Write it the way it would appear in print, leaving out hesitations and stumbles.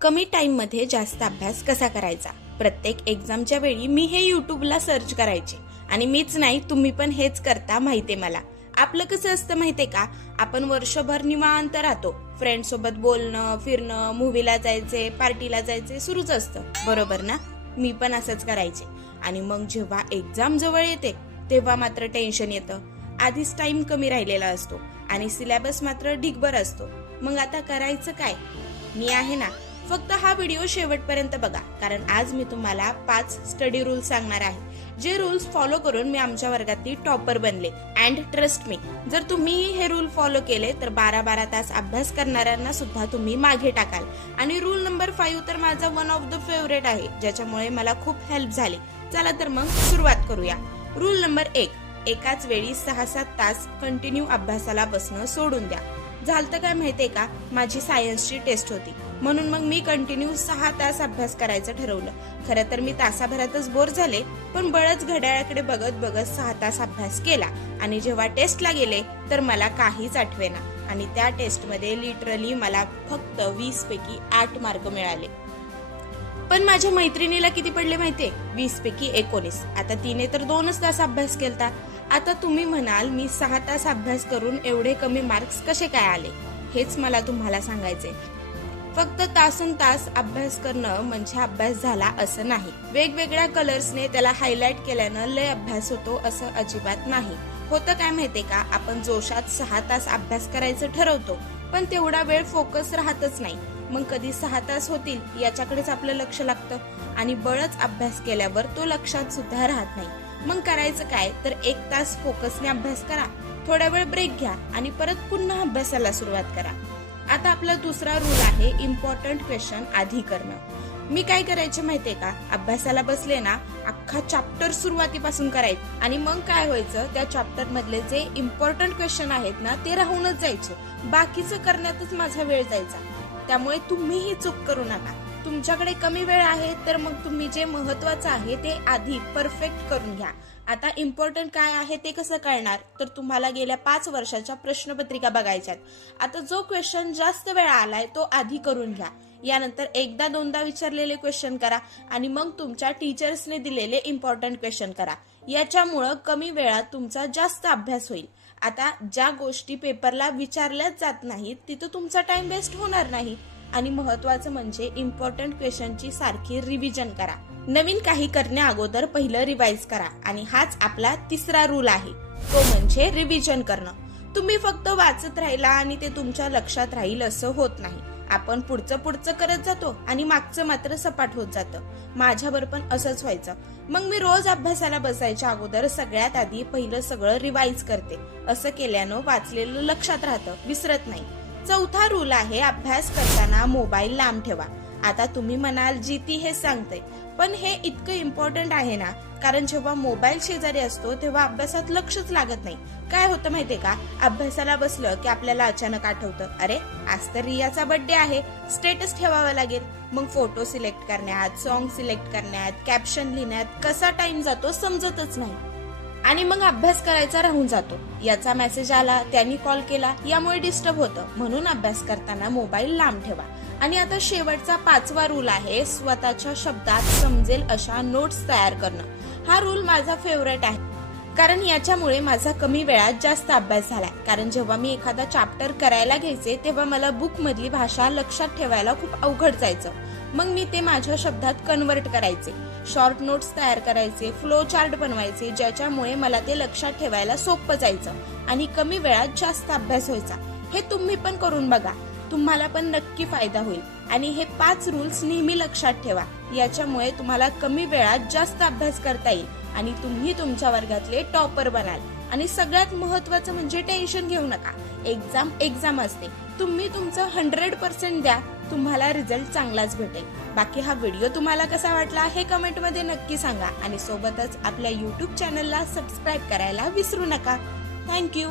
कमी टाइममध्ये जास्त अभ्यास कसा करायचा। प्रत्येक एक्झामच्या वेळी मी हे यूट्यूबला सर्च करायचे आणि मीच नाही तुम्ही पण हेच करता माहितीये मला। आपलं कसं असतं माहितीये का, आपण वर्षभर निवांत राहतो, फ्रेंड सोबत बोलणं फिरणं मूवीला जायचे पार्टीला जायचे सुरूच असतं, बरोबर ना। मी पण असंच करायचे आणि मग जेव्हा एक्झाम जवळ येते तेव्हा मात्र टेन्शन येतं। आधीच टाइम कमी राहिलेला असतो आणि सिलेबस मात्र ढिगभर असतो। मग आता करायचं काय? मी आहे ना, फक्त हा व्हिडिओ शेवटपर्यंत बघा, कारण आज मी तुम्हाला 5 स्टडी रूल्स सांगणार आहे, जे रूल्स फॉलो करून मी आमच्या वर्गातली टॉपर बनले। अँड ट्रस्ट मी, जर तुम्ही हे रूल फॉलो केले तर 12-12 तास अभ्यास करणाऱ्यांना सुद्धा तुम्ही मागे टाकाल। आणि रूल नंबर 5 तर माझा वन ऑफ द फेवरेट आहे, ज्याच्यामुळे मला खूप हेल्प झाली। चला तर मग सुरुवात करूया। रूल नंबर 1, एकाच वेळी 6-7 तास कंटिन्यू अभ्यासाला बसणं सोडून द्या। झालं काय माहितीये का, माझी सायन्सची टेस्ट होती, म्हणून मग मी कंटिन्यू 6 तास अभ्यास करायचं ठरवलं। खरं तर मी तासाभरातच बोर झाले, पण बळच घड्याळाकडे बघत बघत 6 तास अभ्यास केला आणि जेव्हा टेस्टला गेले तर मला काहीच आठवेना आणि त्या टेस्टमध्ये लिटरली मला फक्त 20 पैकी 8 मार्क मिळाले। पण माझ्या मैत्रिणीला किती पडले माहितीये? 20 पैकी 19। आता तिने तर 2च तास अभ्यास केलता। आता तुम्ही म्हणाल मी 6 तास अभ्यास करून एवढे कमी मार्क्स कसे काय आले? हेच मला तुम्हाला सांगायचे। फक्त तासन तास अभ्यास करणं म्हणजे अभ्यास झाला असं नाही। वेगवेगळ्या कलर्सने त्याला हायलाइट केल्यानं लय अभ्यास होतो असं अजिबात नाही। होतं काय माहितीये का, आपण जोशात 6 तास अभ्यास करायचं ठरवतो, पण तेवढा वेळ फोकस राहतच नाही। मग कधी 6 तास होतील याच्याकडेच आपलं लक्ष लागतं आणि बळच अभ्यास केल्यावर तो लक्षात सुद्धा राहत नाही। मग करायचं काय तर 1 तास फोकसने अभ्यास करा, थोडा वेळ ब्रेक घ्या आणि परत पुन्हा अभ्यासाला सुरुवात करा। आता आपला दुसरा रूल आहे इम्पॉर्टंट क्वेश्चन आधी करणं। मी काय करायचे माहितीये का, अभ्यासाला बसले ना, अख्खा चॅप्टर सुरुवातीपासून करायचं आणि मग काय व्हायचं, त्या चॅप्टर मधले जे इम्पॉर्टंट क्वेश्चन आहेत ना ते राहूनच जायचे, बाकीचं करण्यातच माझा वेळ जायचा। त्यामुळे तुम्ही ही चूक करू नका। तुमच्याकडे कमी वेळ आहे तर मग तुम्ही जे महत्वाचं आहे ते आधी परफेक्ट करून घ्या। आता इम्पॉर्टंट काय आहे ते कसं कळणार, तर तुम्हाला गेल्या 5 वर्षाच्या प्रश्नपत्रिका बघायच्यात। आता जो क्वेश्चन जास्त वेळा आलाय तो आधी करून घ्या, यानंतर 1-2दा विचारलेले क्वेश्चन करा आणि मग तुमच्या टीचर्सने दिलेले इम्पॉर्टंट क्वेश्चन करा। याच्यामुळं कमी वेळात तुमचा जास्त अभ्यास होईल। आता ज्या गोष्टी पेपरला विचारल्याच जात नाहीत तिथं तुमचा टाइम वेस्ट होणार नाही आणि महत्वाचं म्हणजे इम्पॉर्टंट क्वेश्चनची सारखी रिव्हिजन करा। नवीन काही करण्या अगोदर पहिलं रिवाइज करा आणि हाच आपला तिसरा रूल आहे, तो म्हणजे रिव्हिजन करणं। तुम्ही फक्त वाचत राहिला आणि ते तुमच्या लक्षात राहील असं होत नाही। आपण पुढचं करत जातो आणि मागचं मात्र सपाट होत जातं। माझ्यावर पण असंच व्हायचं। मग मी रोज अभ्यासाला बसायच्या अगोदर सगळ्यात आधी पहिलं सगळं रिवाइज करते। असं केल्यानं वाचलेलं लक्षात राहतं, विसरत नाही। चौथा रूल आहे अभ्यास करताना मोबाईल लांब ठेवा। आता तुम्ही म्हणाल जीती हे सांगते, पण हे इतकं इम्पॉर्टंट आहे ना, कारण जेव्हा मोबाईल शेजारी असतो तेव्हा अभ्यासात लक्षच लागत नाही। काय होतं माहितीये का, अभ्यासाला बसलं की आपल्याला अचानक आठवतं, अरे आज तर रियाचा बर्थडे आहे, स्टेटस ठेवावा लागेल। मग फोटो सिलेक्ट करण्यात, सॉन्ग सिलेक्ट करण्यात, कॅप्शन लिहिण्यात कसा टाइम जातो समजतच नाही आणि मग अभ्यास करायचा राहून जातो। याचा मेसेज आला, त्यांनी कॉल केला, यामुळे डिस्टर्ब होतं। म्हणून अभ्यास करताना मोबाईल लांब ठेवा। आणि आता शेवटचा 5वा रूल आहे स्वतःच्या शब्दात समजेल अशा नोट्स तयार करणं। हा रूल माझा फेवरेट आहे, कारण याच्यामुळे माझा कमी वेळात जास्त अभ्यास झालाय। कारण जेव्हा मी एखादा चॅप्टर करायला घ्यायचे तेव्हा मला बुक मधली भाषा लक्षात ठेवायला खूप अवघड जायचं। मग मी ते माझ्या शब्दात कन्वर्ट करायचे, शॉर्ट नोट्स तयार करायचे, फ्लो चार्ट बनवायचे, ज्याच्यामुळे मला ते लक्षात ठेवायला सोपं जायचं आणि कमी वेळात जास्त अभ्यास व्हायचा। हे तुम्ही पण करून बघा, तुम्हाला पण नक्की फायदा होईल। आणि हे 5 रूल्स नेहमी लक्षात ठेवा, याच्यामुळे तुम्हाला कमी वेळात जास्त अभ्यास करता येईल आणि तुम्ही तुमच्या वर्गातले टॉपर बनाल। आणि सगळ्यात महत्वाचं म्हणजे टेन्शन घेऊ नका, एक्झाम असते, तुम्ही तुमचं 100% द्या, तुम्हाला रिझल्ट चांगलाच भेटेल। बाकी हा व्हिडिओ तुम्हाला कसा वाटला हे कमेंटमध्ये नक्की सांगा आणि सोबतच आपल्या YouTube चॅनलला सबस्क्राईब करायला विसरू नका। थँक्यू।